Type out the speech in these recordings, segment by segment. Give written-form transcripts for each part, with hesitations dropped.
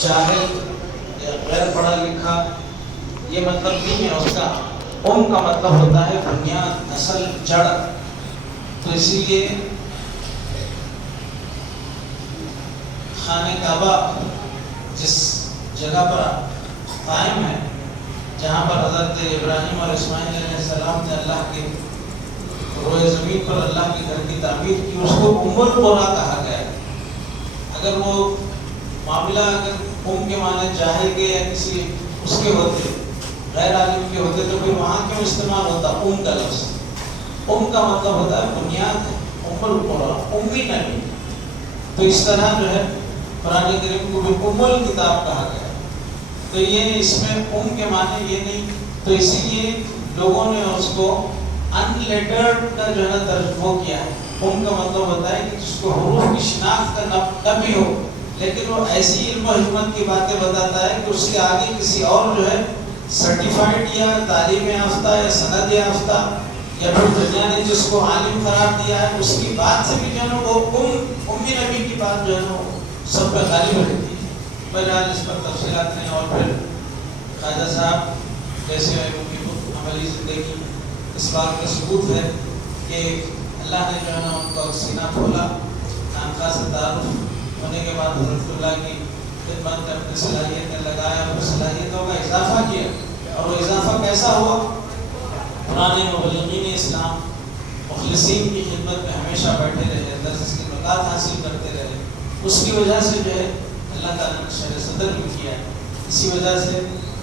جاہل یا غیر پڑھا لکھا یہ مطلب نہیں ہے اس کا. کا مطلب ہوتا ہے بنیاد، اصل، جڑ. تو اسی لیے خانہ کعبہ جس جگہ پر قائم ہے، جہاں پر حضرت ابراہیم اور اسماعیل علیہ السلام نے اللہ کے روئے زمین پر اللہ کے گھر کی تعمیر کی، اس کو ام القریٰ کہا گیا ہے. اگر وہ معاملہ کے معنی جاہل کے یا کسی اس کے ہوتے، غیر عالم کے ہوتے، تو پھر وہاں کیوں استعمال ہوتا کا لفظ؟ کا مطلب ہوتا ہے بنیاد ہے، ام القریٰ، امی نبی. تو اس طرح جو ہے قرآن کریم کو بھی الکتاب کہا گیا. تو یہ اس میں کے معنی یہ نہیں. تو اسی لیے لوگوں نے اس کو ان لیٹرڈ کا جو ہے ترجمہ کیا ہے. کا مطلب ہوتا ہے کہ جس کو حروف کی شناخت کا نہ بھی ہو، لیکن وہ ایسی علم و حکمت کی باتیں بتاتا ہے کہ اس کے آگے کسی اور جو ہے سرٹیفائڈ یا تعلیم یافتہ یا سند یافتہ یا پھر دنیا نے جس کو عالم قرار دیا ہے، اس کی بات سے بھی جو ہے نا وہ امی نبی کی بات جو ہے نا سب پہ غالب رہتی ہے. بہرحال اس پر تفصیلات ہیں. اور پھر خواجہ صاحب جیسے ان کی عملی زندگی اس بات کا ثبوت ہے کہ اللہ نے جو ہے نا ان کو سینہ کھولا، خانقاہ سے تعارف ہونے کے بعد حضرت اللہ کی خدمت میں اپنی صلاحیتیں لگایا اور صلاحیتوں کا اضافہ کیا. اور وہ اضافہ کیسا ہوا؟ پرانے مبلغین اسلام مخلصین کی خدمت میں ہمیشہ بیٹھے رہے، درس کی نکات حاصل کرتے رہے. اس کی وجہ سے جو ہے اللہ تعالیٰ نے شرح صدر بھی کیا ہے. اسی وجہ سے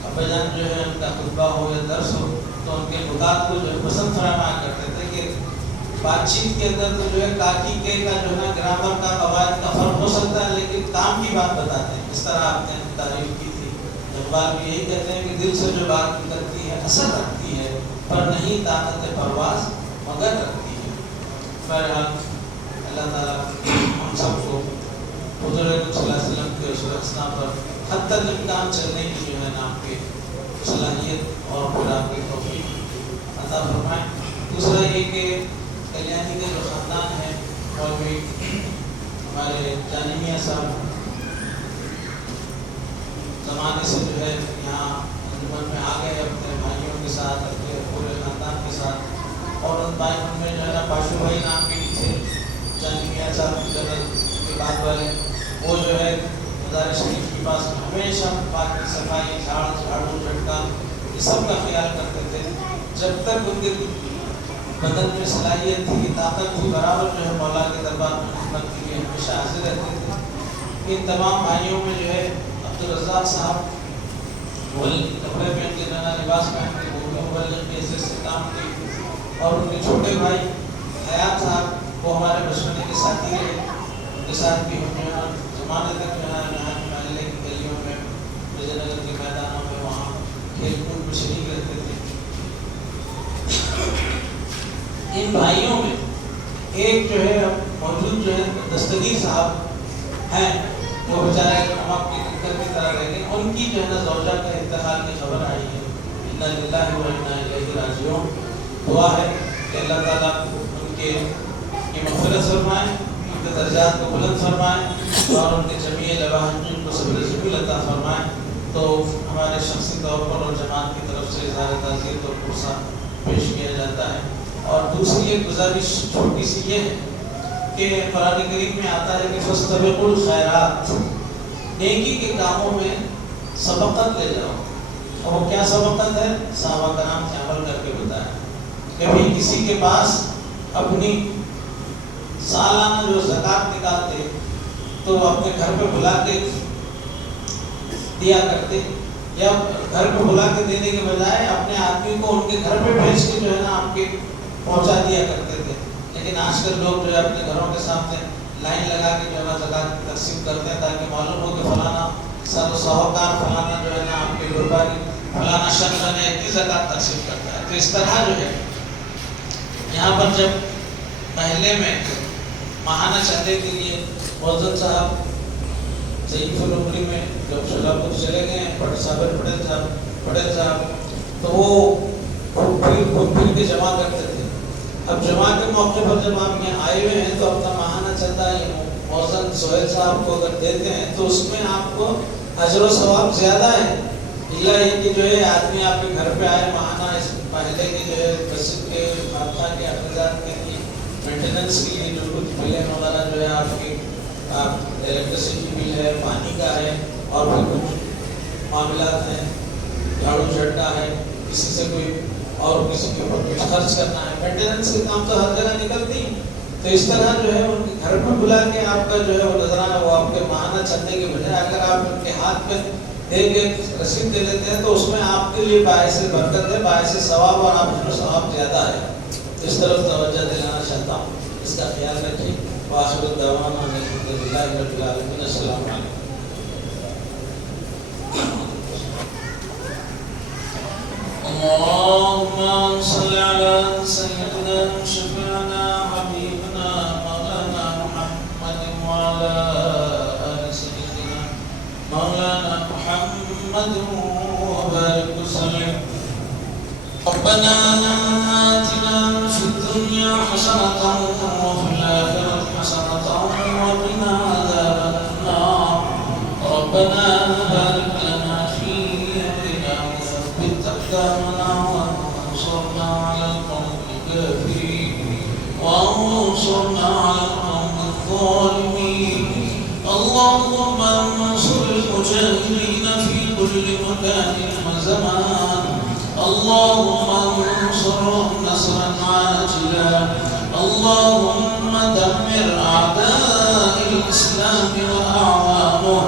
ابا جان جو ہے ان کا خطبہ ہو یا درس ہو تو ان کے نکات کو جو ہے پسند فرمایا کرتے تھے کہ بات چیت کے اندر تو جو ہے کاکی کے کا جو ہے گرامر کا قواعد کا فرق ہو سکتا ہے، لیکن کام کی بات بتاتے ہیں. اس طرح آپ نے تعریف کی تھی. اقبال بھی یہی کہتے ہیں کہ دل سے جو بات نکلتی ہے اثر رکھتی ہے، پر نہیں طاقت پرواز مگر رکھتی ہے. بہرحال اللہ تعالیٰ ہم سب کو حضور صلی اللہ علیہ وسلم کے اصول حسنہ پر حتی الامکان چلنے کی جو ہے نا آپ کی صلاحیت اور پھر آپ کی توفیق عطا فرمائیں. دوسرا یہ کہ کلیانی کے جو خاندان ہے اور بھی ہمارے جانی میاں صاحب زمانے سے جو ہے یہاں انجمن میں آ گئے اپنے بھائیوں کے ساتھ، اپنے پورے خاندان کے ساتھ. اور ان بھائیوں میں جو ہے نا پاشو بھائی نام کے تھے جانی میاں صاحب جنرل کے بعد والے، وہ جو ہے مزار شریف کے پاس ہمیشہ پاکی صفائی، جھاڑو جھٹکا یہ سب کا خیال کرتے تھے. جب تک ان کے بدن میں صلاحیت تھی، طاقت تھی، برابر جو ہے مولا کے دربار میں خدمت کے لیے ہمیشہ حاضر رہتے تھے. ان تمام بھائیوں میں جو ہے عبدالرزاق صاحب وہ کپڑے پہن کے نانا لباس پہن کے مبلغ کے حیثیت سے کام کی، اور ان کے چھوٹے بھائی حیات صاحب وہ ہمارے بچپنے کے ساتھی رہے. ان کے ساتھ بھی ہم جو ہے زمانے تک جو ہے یہاں کے محلے کی گلیوں میں، وجے نگر کے میدانوں میں وہاں کھیل کود میں شریک رہتے تھے. ان بھائیوں میں ایک جو ہے موجود جو ہے دستگیر صاحب ہیں، وہ بیچارے امام کی کنکر کی طرح رہ گئے. ان کی جو ہے نا زوجہ کا انتقال کی خبر آئی ہے. انا للہ و انا الیہ راجعون. دعا ہے کہ اللہ تعالیٰ ان کے مغفرت فرمائے، ان کے درجات کو بلند فرمائے اور ان کے جمیع لواحقین کو صبر جمیل عطا فرمائے. تو ہمارے شخصی طور پر اور جماعت کی طرف سے اظہار تعزیت اور پرسہ پیش کیا جاتا ہے. اور دوسری ایک گزارش چھوٹی سی یہ ہے کہ قرآن کریم میں آتا ہے کہ فاستبقوا الخیرات، نیکی کے کاموں میں سبقت لے جاؤ. اور وہ کیا سبقت ہے؟ صحابہ کرام سے عمل کر کے بتایا. کبھی کسی کے پاس اپنی سالانہ جو زکوٰۃ نکالتے تو وہ اپنے گھر پہ بلا کے دیا کرتے، یا گھر پہ بلا کے دینے کے بجائے اپنے آدمی کو ان کے گھر پہ بھیج کے جو ہے نا آپ کے پہنچا دیا کرتے تھے. لیکن آج کل لوگ جو ہے اپنے گھروں کے سامنے لائن لگا کے جو ہے نا زکوٰۃ تقسیم کرتے ہیں تاکہ معلوم ہو کہ فلانا سہوکار فلانا جو ہے نا آپ کے گرباری فلانا شخص نے اتنی زکوٰۃ تقسیم کرتا ہے. تو اس طرح جو ہے یہاں پر جب محلے میں ماہانہ چندے کے لیے موزن صاحب ضعیف العمری میں جب شلابپور چلے گئے ہیں صابر پٹیل صاحب، تو وہ پھر کے جمع کرتے تھے. اب جمع کے موقع پر جب آپ یہاں آئے ہوئے ہیں تو اپنا ماہانہ چندہ موزن سہیل صاحب کو اگر دیتے ہیں تو اس میں آپ کو اجر و ثواب زیادہ ہے، اللہ یہ کہ جو ہے آدمی آپ کے گھر پہ آئے ماہانہ اس پہلے کے جو ہے مسجد کے خانقاہ کے اخراجات کے لیے مینٹیننس کے لیے جو کچھ بلیں وغیرہ جو ہے آپ کی الیکٹریسٹی بل ہے، پانی کا ہے، اور بھی کچھ معاملات ہیں، جھاڑو جھٹکا ہے، کسی سے کوئی اور کسی کے اوپر کچھ خرچ کرنا ہے، مینٹیننس کے کام تو ہر جگہ نکلتی ہیں. تو اس طرح جو ہے ان کے گھر پر بلا کے آپ کا جو ہے وہ نظرانہ وہ آپ کے ماہانہ چندے کے بجائے اگر آپ ان کے ہاتھ میں دے کے رسید دے لیتے ہیں تو اس میں آپ کے لیے باعث برکت ہے، باعث ثواب، اور آپ کو ثواب زیادہ ہے. اس طرف توجہ دلانا چاہتا ہوں، اس کا خیال رکھیے. وآخر الدعوانا الحمدللہ رب العالمین. السلام علیکم. اللهم صل على سيدنا شفيعنا حبيبنا مولانا محمد وعلى آل سيدنا مولانا محمد وبارك وسلم. ربنا آتنا في الدنيا حسنة وفي الآخرة حسنة وقنا عذاب النار. ربنا بارك لنا في أمرنا وثبت أقدامنا وانصرنا على القوم الكافرين وانصرنا على القوم الظالمين. اللهم انصر المجاهدين في كل مكان وزمان. اللهم انصرهم نصرا عاجلا. اللهم دمر أعداء الإسلام وأعوانه.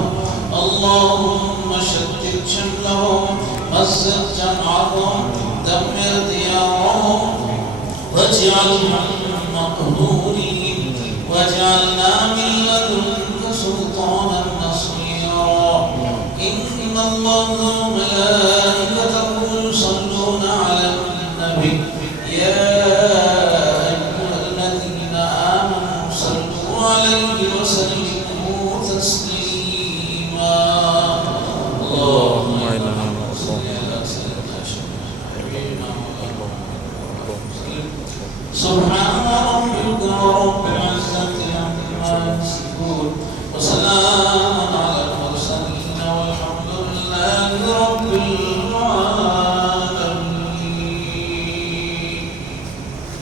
اللهم شتت شملهم، مزق جمعهم، دمر ديارهم، واجعلهم مقهورين، واجعلنا من لدنك سلطانا نصيرا. إن الله وملائكته يصلون على النبي يا أيها الذين آمنوا صلوا عليه وسلموا تسليما. اللهم صل على سيدنا سبحان ربك رب العزة عما يصفون وسلام على المرسلين والحمد لله رب